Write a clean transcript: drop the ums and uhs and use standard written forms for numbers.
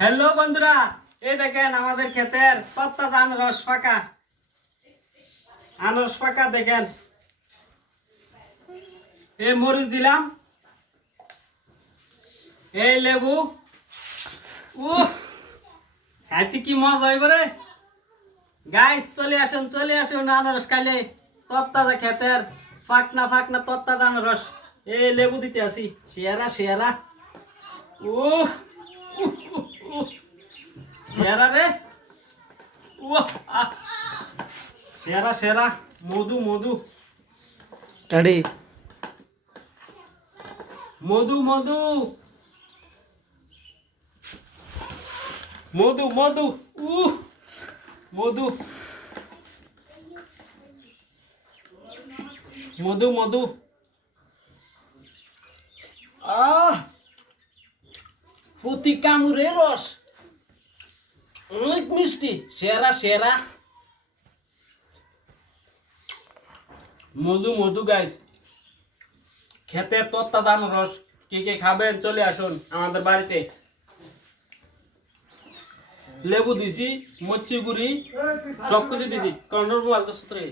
Hello বন্ধুরা, এই দেখেন আমাদের ক্ষেতের তত্তাজা আনারস পাকা দেখেন। এই মরিচ দিলাম, এই লেবু। খাইতে কি মজা হইব রে গাইস। চলে আসুন আনারস খাইলে। তত্তাজা ক্ষেতের ফাকনা তত্তাজা আনারস। এই লেবু দিতে আসি, শেয়ারা শেয়ারা রে, শেয়ারা মধু রেডি মধু প্রতি কামড়ে রস অনেক মিষ্টি। সেরা মধু গাইস। খেতে তত্তাজা রস কে খাবেন চলে আসুন আমাদের বাড়িতে। লেবু দিছি, মরিচ গুঁড়ি সবকিছু দিছি। কন্ডর বলতো সূত্রে